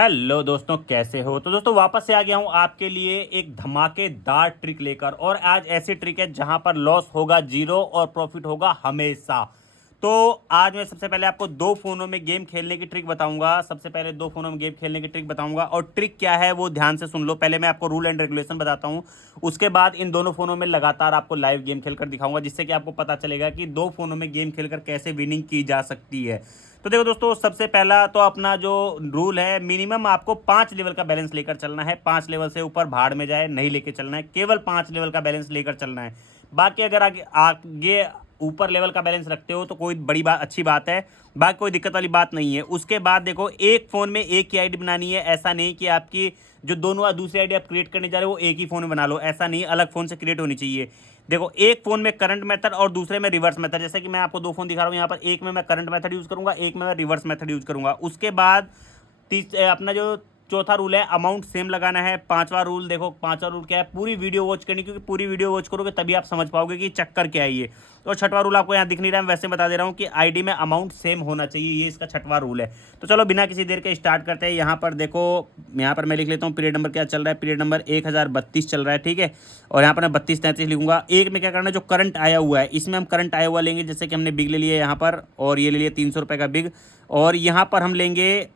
Hello दोस्तों, कैसे हो। तो दोस्तों वापस से आ गया हूं आपके लिए एक धमाकेदार ट्रिक लेकर। और आज ऐसी ट्रिक है जहां पर लॉस होगा जीरो और प्रॉफिट होगा हमेशा। तो आज मैं सबसे पहले आपको दो फोनों में गेम खेलने की ट्रिक बताऊंगा। सबसे पहले दो फोनों में गेम खेलने की ट्रिक बताऊंगा, और ट्रिक क्या है वो ध्यान से सुन लो। पहले मैं आपको रूल एंड रेगुलेशन बताता हूं, उसके बाद इन दोनों फोनों में लगातार आपको लाइव गेम खेलकर दिखाऊंगा, जिससे कि आपको पता चलेगा कि दो फोनों में गेम खेलकर कैसे विनिंग की जा सकती है। तो देखो दोस्तों, सबसे पहला तो अपना जो रूल है, मिनिमम आपको 5 लेवल का बैलेंस लेकर चलना है। 5 लेवल से ऊपर भाड़ में जाए नहीं लेके चलना है, केवल 5 लेवल का बैलेंस लेकर चलना है। बाकी अगर आगे आगे ऊपर लेवल का बैलेंस रखते हो तो कोई बड़ी बात, अच्छी बात है, बाकी कोई दिक्कत वाली बात नहीं है। उसके बाद देखो, एक फ़ोन में एक ही आईडी बनानी है। ऐसा नहीं कि आपकी जो दोनों दूसरी आईडी आप क्रिएट करने जा रहे हो वो एक ही फ़ोन में बना लो, ऐसा नहीं, अलग फ़ोन से क्रिएट होनी चाहिए। देखो, एक फ़ोन में करंट मेथड और दूसरे में रिवर्स मेथड। जैसे कि मैं आपको दो फ़ोन दिखा रहा हूँ यहाँ पर, एक में मैं करंट मेथड यूज़ करूँगा, एक में मैं रिवर्स मेथड यूज़ करूँगा। उसके बाद अपना जो चौथा रूल है, अमाउंट सेम लगाना है। पांचवा रूल देखो, पांचवा रूल क्या है, पूरी वीडियो वॉच करनी, क्योंकि पूरी वीडियो वॉच करोगे तभी आप समझ पाओगे कि चक्कर क्या है ये। और छठवां रूल आपको यहाँ दिख नहीं रहा है, वैसे बता दे रहा हूँ कि आईडी में अमाउंट सेम होना चाहिए, ये इसका छठवां रूल है। तो चलो बिना किसी देर के स्टार्ट करते हैं। यहाँ पर देखो, यहाँ पर मैं लिख लेता हूँ पीरियड नंबर क्या चल रहा है। पीरियड नंबर 1032 चल रहा है, ठीक है। और यहाँ पर मैं 32-33 लिखूंगा। एक में क्या करना है, जो करंट आया हुआ है इसमें हम करंट आया हुआ लेंगे। जैसे कि हमने बिग ले लिया यहाँ पर, और ये ले लिया 300 रुपये का बिग। और यहाँ पर हम लेंगे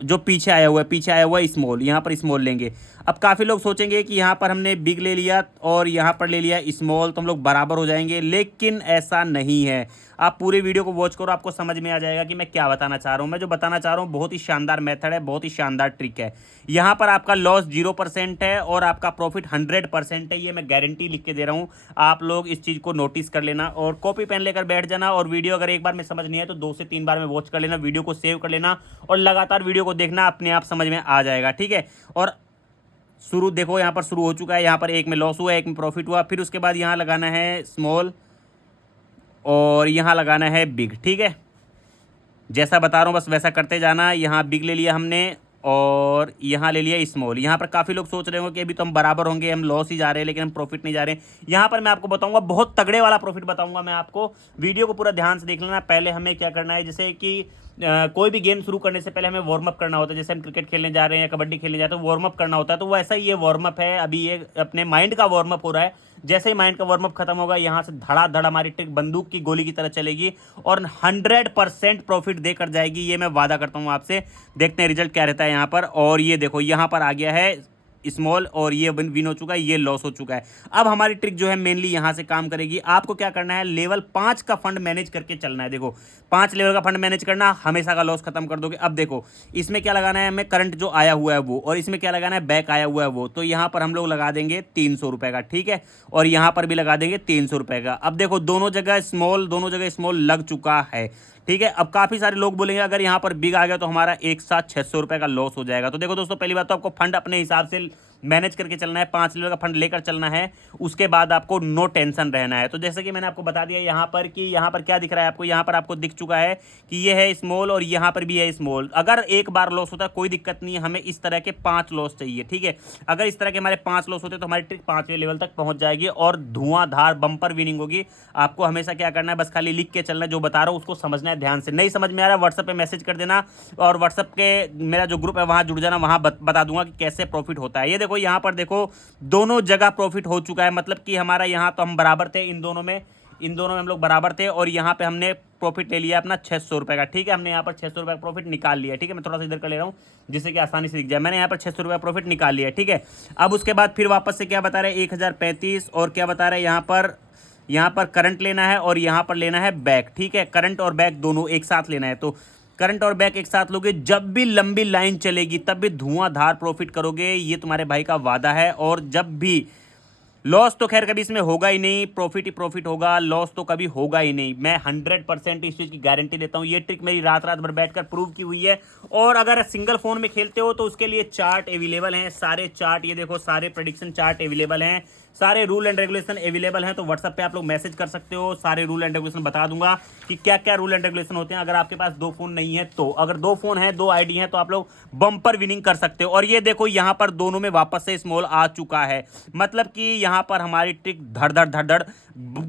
जो पीछे आया हुआ है, पीछे आया हुआ है स्मॉल, यहाँ पर स्मॉल लेंगे। अब काफ़ी लोग सोचेंगे कि यहाँ पर हमने बिग ले लिया और यहाँ पर ले लिया स्मॉल तो हम लोग बराबर हो जाएंगे, लेकिन ऐसा नहीं है। आप पूरे वीडियो को वॉच करो, आपको समझ में आ जाएगा कि मैं क्या बताना चाह रहा हूँ। मैं जो बताना चाह रहा हूँ बहुत ही शानदार मेथड है, बहुत ही शानदार ट्रिक है। यहाँ पर आपका लॉस 0% है और आपका प्रॉफिट 100% है, ये मैं गारंटी लिख के दे रहा हूँ। आप लोग इस चीज़ को नोटिस कर लेना और कॉपी पेन लेकर बैठ जाना। और वीडियो अगर एक बार में समझ नहीं है तो 2 से 3 बार में वॉच कर लेना, वीडियो को सेव कर लेना और लगातार वीडियो को देखना, अपने आप समझ में आ जाएगा, ठीक है। और शुरू देखो, यहाँ पर शुरू हो चुका है। यहाँ पर एक में लॉस हुआ, एक में प्रॉफिट हुआ। फिर उसके बाद यहाँ लगाना है स्मॉल और यहाँ लगाना है बिग, ठीक है। जैसा बता रहा हूँ बस वैसा करते जाना। यहाँ बिग ले लिया हमने और यहाँ ले लिया स्मॉल। यहाँ पर काफ़ी लोग सोच रहे होंगे कि अभी तो हम बराबर होंगे, हम लॉस ही जा रहे हैं लेकिन हम प्रॉफिट नहीं जा रहे हैं। यहाँ पर मैं आपको बताऊंगा, बहुत तगड़े वाला प्रॉफिट बताऊंगा मैं आपको। वीडियो को पूरा ध्यान से देख लेना। पहले हमें क्या करना है, जैसे कि कोई भी गेम शुरू करने से पहले हमें वार्म अप करना होता है। जैसे हम क्रिकेट खेलने जा रहे हैं या कबड्डी खेलने जाते हैं तो वार्म अप करना होता है, तो वैसा ही ये वार्म अप है। अभी ये अपने माइंड का वार्म अप हो रहा है। जैसे ही माइंड का वार्म अप खत्म होगा, यहाँ से धड़ाधड़ हमारी ट्रिक बंदूक की गोली की तरह चलेगी और 100% प्रॉफिट देकर जाएगी, ये मैं वादा करता हूँ आपसे। देखते हैं रिजल्ट क्या रहता है यहाँ पर। और ये देखो, यहाँ पर आ गया है स्मॉल और ये विन हो चुका है, ये लॉस हो चुका है। अब हमारी ट्रिक जो है मेनली यहाँ से काम करेगी। आपको क्या करना है, लेवल 5 का फंड मैनेज करके चलना है। देखो, 5 लेवल का फंड मैनेज करना, हमेशा का लॉस खत्म कर दोगे। अब देखो, इसमें क्या लगाना है हमें, करंट जो आया हुआ है वो, और इसमें क्या लगाना है, बैक आया हुआ है वो। तो यहाँ पर हम लोग लगा देंगे 300 रुपये का, ठीक है। और यहाँ पर भी लगा देंगे 300 रुपये का। अब देखो, दोनों जगह स्मॉल लग चुका है, ठीक है। अब काफ़ी सारे लोग बोलेंगे अगर यहाँ पर बिग आ गया तो हमारा एक साथ 600 रुपये का लॉस हो जाएगा। तो देखो दोस्तों, पहली बात तो आपको फंड अपने हिसाब से मैनेज करके चलना है, 5 लेवल का फंड लेकर चलना है। उसके बाद आपको नो टेंशन रहना है। तो जैसे कि मैंने आपको बता दिया यहाँ पर कि यहाँ पर क्या दिख रहा है आपको, यहाँ पर आपको दिख चुका है कि ये है स्मॉल और यहाँ पर भी है स्मॉल। अगर एक बार लॉस होता है कोई दिक्कत नहीं है, हमें इस तरह के 5 लॉस चाहिए, ठीक है। अगर इस तरह के हमारे 5 लॉस होते तो हमारी ट्रिक 5वें लेवल तक पहुँच जाएगी और धुआंधार बम्पर विनिंग होगी। आपको हमेशा क्या करना है, बस खाली लिख के चलना है, जो बता रहा हूँ उसको समझना है ध्यान से। नहीं समझ में आ रहा है व्हाट्सएप पे मैसेज कर देना, और व्हाट्सएप के मेरा जो ग्रुप है वहाँ जुड़ जाना, वहाँ बता दूंगा कि कैसे प्रॉफिट होता है। ये देखो, यहाँ पर देखो, दोनों जगह प्रॉफिट हो चुका है। मतलब कि हमारा यहाँ तो हम बराबर थे, इन दोनों में हम लोग बराबर थे। और यहाँ पे हमने प्रॉफिट ले लिया अपना 600 रुपये का, ठीक है। हमने यहाँ पर 600 रुपये का प्रॉफिट निकाल लिया, ठीक है। मैं थोड़ा सा इधर कर ले रहा हूँ जिससे कि आसानी से दिख जाए। मैंने यहाँ पर 600 रुपये प्रॉफिट निकाल लिया, ठीक है। अब उसके बाद फिर वापस से क्या बता रहे हैं, 1035, और क्या बता रहे हैं यहाँ पर करंट लेना है और यहाँ पर लेना है बैक, ठीक है। करंट और बैक दोनों एक साथ लेना है। तो करंट और बैक एक साथ लोगे, जब भी लंबी लाइन चलेगी तब भी धुआंधार प्रॉफिट करोगे, ये तुम्हारे भाई का वादा है। और जब भी लॉस तो खैर कभी इसमें होगा ही नहीं, प्रॉफिट ही प्रॉफिट होगा, लॉस तो कभी होगा ही नहीं। मैं 100% इस चीज़ की गारंटी देता हूँ। ये ट्रिक मेरी रात भर बैठकर प्रूव की हुई है। और अगर सिंगल फ़ोन में खेलते हो तो उसके लिए चार्ट अवेलेबल हैं, सारे चार्ट, ये देखो सारे प्रेडिक्शन चार्ट अवेलेबल हैं। सारे रूल एंड रेगुलेशन अवेलेबल हैं, तो व्हाट्सएप पे आप लोग मैसेज कर सकते हो। सारे रूल एंड रेगुलेशन बता दूंगा कि क्या क्या रूल एंड रेगुलेशन होते हैं। अगर आपके पास 2 फोन नहीं है तो, अगर 2 फोन है 2 आईडी है तो आप लोग बम्पर विनिंग कर सकते हो। और ये देखो यहाँ पर दोनों में वापस से स्मॉल आ चुका है, मतलब कि यहाँ पर हमारी ट्रिक धड़ धड़ धड़ धड़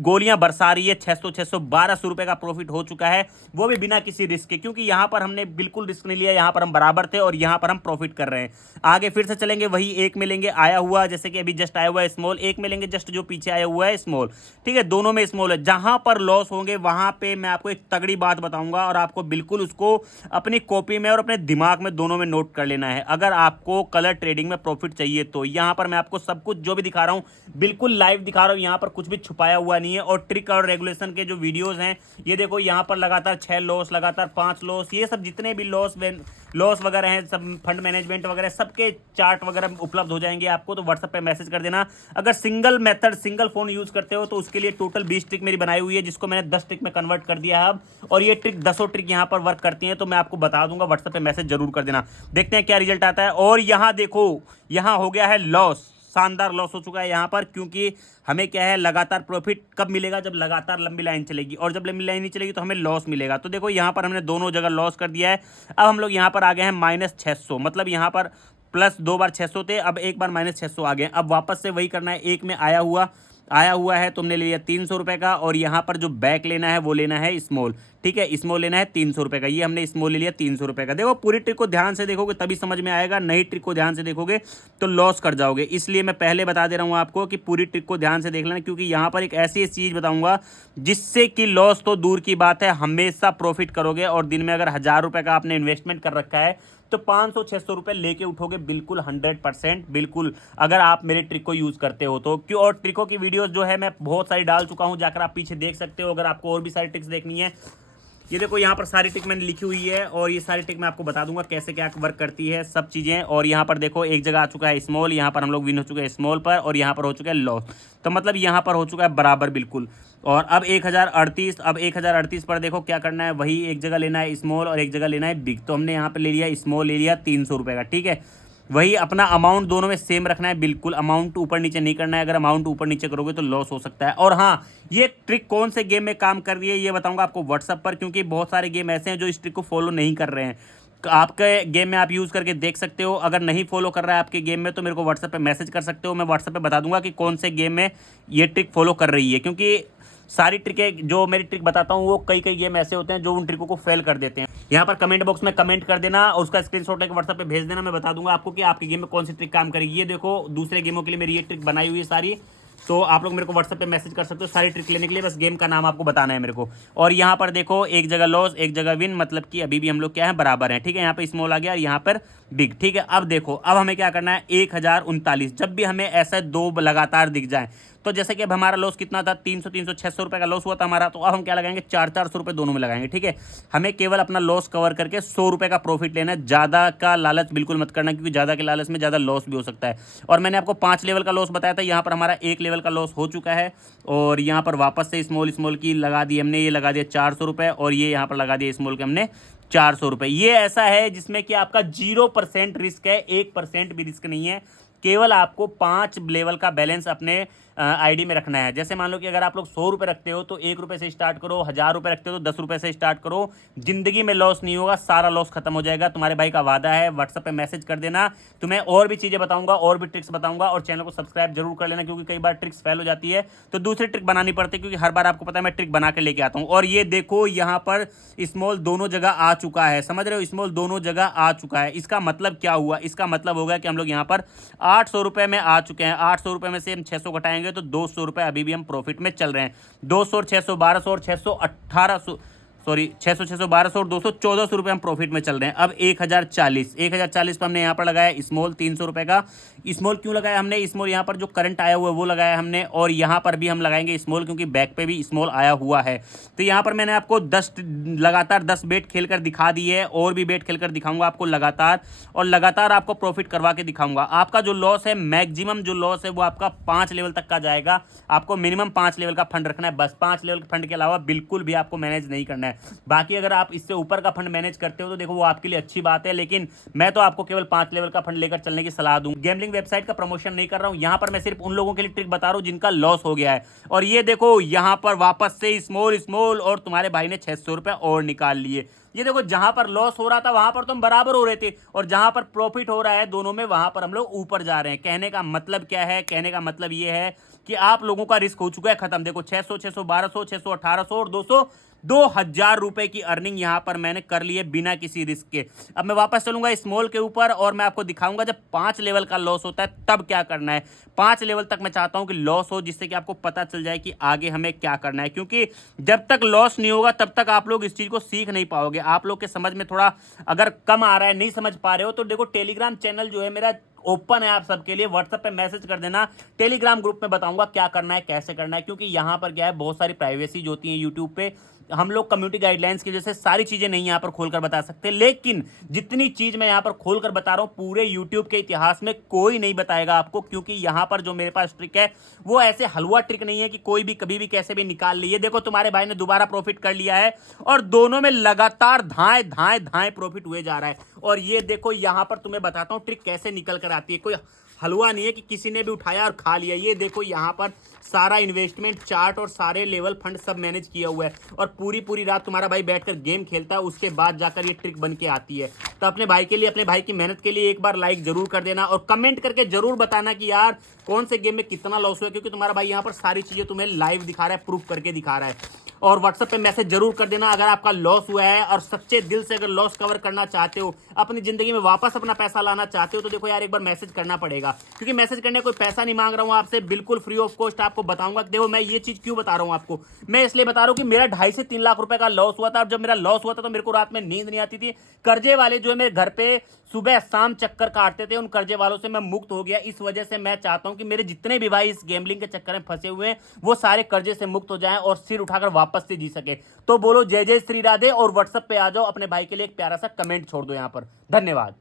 गोलियां बरसा रही है। 600 1200 रुपए का प्रॉफिट हो चुका है, वो भी बिना किसी रिस्क के, क्योंकि यहां पर हमने बिल्कुल रिस्क नहीं लिया। यहां पर हम बराबर थे और यहां पर हम प्रॉफिट कर रहे हैं। आगे फिर से चलेंगे, वही एक में लेंगे आया हुआ, जैसे कि अभी जस्ट आया हुआ है स्मॉल, एक में लेंगे जस्ट जो पीछे आया हुआ है स्मॉल। ठीक है, दोनों में स्मॉल है। जहां पर लॉस होंगे वहां पे मैं आपको एक तगड़ी बात बताऊंगा और आपको बिल्कुल उसको अपनी कॉपी में और अपने दिमाग में दोनों में नोट कर लेना है। अगर आपको कलर ट्रेडिंग में प्रॉफिट चाहिए तो यहां पर मैं आपको सब कुछ जो भी दिखा रहा हूं बिल्कुल लाइव दिखा रहा हूं, यहां पर कुछ भी छुपाया हुआ नहीं है। और ट्रिक और रेगुलेशन के जो वीडियोस हैं, ये देखो यहाँ पर लगातार 6 लॉस, लगातार 5 लॉस, ये सब जितने भी लॉस वगैरह हैं, सब फंड मैनेजमेंट वगैरह सबके चार्ट वगैरह उपलब्ध हो जाएंगे आपको। तो व्हाट्सएप पे मैसेज कर देना। अगर single method single phone use करते हो तो उसके लिए टोटल 20 ट्रिक मेरी बनाई हुई है, जिसको मैंने 10 ट्रिक में कन्वर्ट कर दिया है अब। और ये ट्रिक 10 ट्रिक यहाँ पर वर्क करती हैं, तो मैं आपको बता दूंगा। व्हाट्सएप पे मैसेज जरूर कर देना, देखते हैं क्या रिजल्ट आता है। और यहाँ देखो, यहाँ हो गया है लॉस, शानदार लॉस हो चुका है यहाँ पर, क्योंकि हमें क्या है, लगातार प्रॉफिट कब मिलेगा, जब लगातार लंबी लाइन चलेगी, और जब लंबी लाइन नहीं चलेगी तो हमें लॉस मिलेगा। तो देखो यहाँ पर हमने दोनों जगह लॉस कर दिया है। अब हम लोग यहाँ पर आ गए हैं -600, मतलब यहाँ पर प्लस 2 बार 600 थे, अब एक बार -600 आ गए। अब वापस से वही करना है, एक में आया हुआ है, तुमने ले लिया 300 रुपए का, और यहाँ पर जो बैक लेना है वो लेना है स्मॉल। ठीक है, स्मॉल लेना है 300 रुपए का, ये हमने स्मॉल ले लिया 300 रुपए का। देखो पूरी ट्रिक को ध्यान से देखोगे तभी समझ में आएगा, नई ट्रिक को ध्यान से देखोगे तो लॉस कर जाओगे। इसलिए मैं पहले बता दे रहा हूँ आपको कि पूरी ट्रिक को ध्यान से देख लेना, क्योंकि यहाँ पर एक ऐसी चीज़ बताऊँगा जिससे कि लॉस तो दूर की बात है, हमेशा प्रॉफिट करोगे। और दिन में अगर 1000 रुपये का आपने इन्वेस्टमेंट कर रखा है तो 500-600 रुपये लेके उठोगे, बिल्कुल 100%, बिल्कुल, अगर आप मेरे ट्रिक को यूज़ करते हो तो। क्यों, और ट्रिकों की वीडियोस जो है मैं बहुत सारी डाल चुका हूँ, जाकर आप पीछे देख सकते हो अगर आपको और भी सारी ट्रिक्स देखनी है। ये देखो यहाँ पर सारी ट्रिक मैंने लिखी हुई है, और ये सारी ट्रिक मैं आपको बता दूंगा कैसे क्या वर्क करती है सब चीज़ें। और यहाँ पर देखो एक जगह आ चुका है स्मॉल, यहाँ पर हम लोग विन हो चुके हैं स्मॉल पर, और यहाँ पर हो चुका है लॉस, तो मतलब यहाँ पर हो चुका है बराबर बिल्कुल। और अब 1038, अब 1038 पर देखो क्या करना है, वही एक जगह लेना है स्मॉल और एक जगह लेना है बिग। तो हमने यहाँ पर ले लिया स्मॉल, ले लिया 300 रुपये का। ठीक है, वही अपना अमाउंट दोनों में सेम रखना है, बिल्कुल अमाउंट ऊपर नीचे नहीं करना है। अगर अमाउंट ऊपर नीचे करोगे तो लॉस हो सकता है। और हाँ, ये ट्रिक कौन से गेम में काम कर रही है ये बताऊंगा आपको व्हाट्सएप पर, क्योंकि बहुत सारे गेम ऐसे हैं जो इस ट्रिक को फॉलो नहीं कर रहे हैं। आपके गेम में आप यूज़ करके देख सकते हो, अगर नहीं फॉलो कर रहा है आपके गेम में तो मेरे को व्हाट्सएप पे मैसेज कर सकते हो। मैं व्हाट्सएप पे बता दूंगा कि कौन से गेम में ये ट्रिक फॉलो कर रही है, क्योंकि सारी ट्रिकें जो मेरी ट्रिक बताता हूँ वो कई गेम ऐसे होते हैं जो उन ट्रिकों को फेल कर देते हैं। यहाँ पर कमेंट बॉक्स में कमेंट कर देना और उसका स्क्रीनशॉट लेकर व्हाट्सएप पे भेज देना, मैं बता दूंगा आपको कि आपके गेम में कौन सी ट्रिक काम करेगी। ये देखो दूसरे गेमों के लिए मेरी ये ट्रिक बनाई हुई है सारी, तो आप लोग मेरे को व्हाट्सएप पे मैसेज कर सकते हो सारी ट्रिक लेने के लिए, बस गेम का नाम आपको बताना है मेरे को। और यहाँ पर देखो एक जगह लॉस एक जगह विन, मतलब कि अभी भी हम लोग क्या है, बराबर हैं। ठीक है, यहाँ पे स्मॉल आ गया और यहाँ पर बिग। ठीक है, अब देखो अब हमें क्या करना है, 1039, जब भी हमें ऐसे 2 लगातार दिख जाए, तो जैसे कि अब हमारा लॉस कितना था, 300 600 रुपये का लॉस हुआ था हमारा, तो अब हम क्या लगाएंगे, 400 रुपये दोनों में लगाएंगे। ठीक है, हमें केवल अपना लॉस कवर करके 100 रुपये का प्रॉफिट लेना है, ज़्यादा का लालच बिल्कुल मत करना, क्योंकि ज़्यादा के लालच में ज़्यादा लॉस भी हो सकता है। और मैंने आपको 5 लेवल का लॉस बताया था, यहाँ पर हमारा 1 लेवल का लॉस हो चुका है। और यहाँ पर वापस से स्मॉल की लगा दी हमने, ये लगा दिया 400 रुपये, और ये यहाँ पर लगा दिया स्मॉल के हमने 400 रुपये। ये ऐसा है जिसमें कि आपका 0% रिस्क है, 1% भी रिस्क नहीं है। केवल आपको 5 लेवल का बैलेंस अपने आईडी में रखना है। जैसे मान लो कि अगर आप लोग 100 रुपये रखते हो तो 1 रुपये से स्टार्ट करो, 1000 रुपये रखते हो तो 10 रुपये से स्टार्ट करो। जिंदगी में लॉस नहीं होगा, सारा लॉस खत्म हो जाएगा, तुम्हारे भाई का वादा है। व्हाट्सएप पे मैसेज कर देना, तुम्हें और भी चीज़ें बताऊंगा, और भी ट्रिक्स बताऊंगा। और चैनल को सब्सक्राइब जरूर कर लेना, क्योंकि कई बार ट्रिक्स फेल हो जाती है तो दूसरी ट्रिक बनानी पड़ती है, क्योंकि हर बार आपको पता है मैं ट्रिक बना के लेके आता हूँ। और ये देखो यहाँ पर स्मॉल दोनों जगह आ चुका है, समझ रहे हो, स्मॉल दोनों जगह आ चुका है। इसका मतलब क्या हुआ, इसका मतलब होगा कि हम लोग यहाँ पर 800 रुपये में आ चुके हैं। 800 रुपये में से हम 600 घटाएंगे तो 200 रुपये अभी भी हम प्रॉफिट में चल रहे हैं। 200 और 600 1200 और 600 1800, सॉरी 600 600 1200 और 200 1400 रुपये हम प्रॉफिट में चल रहे हैं। अब 1040 पर हमने यहाँ पर लगाया स्मॉल 300 रुपये का। स्मॉल क्यों लगाया हमने, स्मॉल यहाँ पर जो करंट आया हुआ है वो लगाया हमने, और यहाँ पर भी हम लगाएंगे स्मॉल, क्योंकि बैक पे भी स्मॉल आया हुआ है। तो यहाँ पर मैंने आपको लगातार 10 बेट खेल कर दिखा दी है, और भी बेट खेल कर दिखाऊंगा आपको लगातार, और लगातार आपको प्रॉफिट करवा के दिखाऊंगा। आपका जो लॉस है, मैक्सिमम जो लॉस है वो आपका 5 लेवल तक का जाएगा। आपको मिनिमम 5 लेवल का फंड रखना है, बस 5 लेवल के फंड के अलावा बिल्कुल भी आपको मैनेज नहीं करना है। है। बाकी अगर आप इससे ऊपर का फंड मैनेज करते हो तो देखो वो आपके लिए अच्छी बात है, लेकिन मैं तो आपको केवल 5 लेवल का फंड लेकर चलने की सलाह दूं। गैम्बलिंग वेबसाइट का प्रमोशन नहीं कर रहा हूं, यहां पर मैं सिर्फ उन लोगों के लिए ट्रिक बता रहा हूं जिनका लॉस हो गया है। और ये देखो यहां पर वापस से स्मॉल स्मॉल और तुम्हारे भाई ने 600 रुपए और निकाल लिए। ये देखो जहां पर लॉस हो रहा था वहां पर तो हम बराबर हो रहे थे, और जहां पर प्रॉफिट हो रहा है दोनों में वहां पर हम लोग ऊपर जा रहे हैं। कहने का मतलब क्या है? कहने का मतलब ये है कि आप लोगों का रिस्क हो चुका है खत्म। देखो 600, 600, 1200, 600, 1800 और 200, 2000 रुपए की अर्निंग यहां पर मैंने कर ली है बिना किसी रिस्क के। अब मैं वापस चलूंगा स्मॉल के ऊपर और मैं आपको दिखाऊंगा जब 5 लेवल का लॉस होता है तब क्या करना है। 5 लेवल तक मैं चाहता हूं कि लॉस हो, जिससे कि आपको पता चल जाए कि आगे हमें क्या करना है, क्योंकि जब तक लॉस नहीं होगा तब तक आप लोग इस चीज को सीख नहीं पाओगे। आप लोग के समझ में थोड़ा अगर कम आ रहा है, नहीं समझ पा रहे हो, तो देखो टेलीग्राम चैनल जो है मेरा ओपन है आप सबके लिए, व्हाट्सएप पे मैसेज कर देना। टेलीग्राम ग्रुप में बताऊंगा क्या करना है, कैसे करना है, क्योंकि यहां पर क्या है बहुत सारी प्राइवेसी जो होती है यूट्यूब पे, हम लोग कम्युनिटी गाइडलाइंस की वजह से सारी चीजें नहीं यहां पर खोलकर बता सकते, लेकिन जितनी चीज मैं यहां पर खोलकर बता रहा हूं पूरे यूट्यूब के इतिहास में कोई नहीं बताएगा आपको, क्योंकि यहां पर जो मेरे पास ट्रिक है वो ऐसे हलवा ट्रिक नहीं है कि कोई भी कभी भी कैसे भी निकाल लिए। देखो तुम्हारे भाई ने दोबारा प्रॉफिट कर लिया है और दोनों में लगातार धाए धाए धाए प्रॉफिट हुए जा रहा है। और ये देखो यहां पर तुम्हें बताता हूं ट्रिक कैसे निकल कर आती है। कोई हलवा नहीं है कि किसी ने भी उठाया और खा लिया। ये देखो यहां पर सारा इन्वेस्टमेंट चार्ट और सारे लेवल फंड सब मैनेज किया हुआ है, और पूरी पूरी रात तुम्हारा भाई बैठकर गेम खेलता है, उसके बाद जाकर ये ट्रिक बन के आती है। तो अपने भाई के लिए, अपने भाई की मेहनत के लिए एक बार लाइक जरूर कर देना और कमेंट करके जरूर बताना कि यार कौन से गेम में कितना लॉस हुआ, क्योंकि तुम्हारा भाई यहाँ पर सारी चीजें तुम्हें लाइव दिखा रहा है, प्रूफ करके दिखा रहा है। और व्हाट्सएप पे मैसेज जरूर कर देना अगर आपका लॉस हुआ है और सच्चे दिल से अगर लॉस कवर करना चाहते हो, अपनी जिंदगी में वापस अपना पैसा लाना चाहते हो, तो देखो यार एक बार मैसेज करना पड़ेगा, क्योंकि मैसेज करने कोई पैसा नहीं मांग रहा हूं आपसे, बिल्कुल फ्री ऑफ कॉस्ट आपको बताऊंगा। देखो मैं ये चीज क्यों बता रहा हूं आपको, मैं इसलिए बता रहा हूं कि मेरा 2.5 से 3 लाख रुपए का लॉस हुआ था। और जब मेरा लॉस हुआ था तो मेरे को रात में नींद नहीं आती थी। कर्जे वाले जो है मेरे घर पे सुबह शाम चक्कर काटते थे, उन कर्जे वालों से मैं मुक्त हो गया। इस वजह से मैं चाहता हूं कि मेरे जितने भी भाई इस गैम्बलिंग के चक्कर में फंसे हुए हैं वो सारे कर्जे से मुक्त हो जाएं और सिर उठाकर वापस से जी सके। तो बोलो जय जय श्री राधे और व्हाट्सएप पे आ जाओ, अपने भाई के लिए एक प्यारा सा कमेंट छोड़ दो यहां पर। धन्यवाद।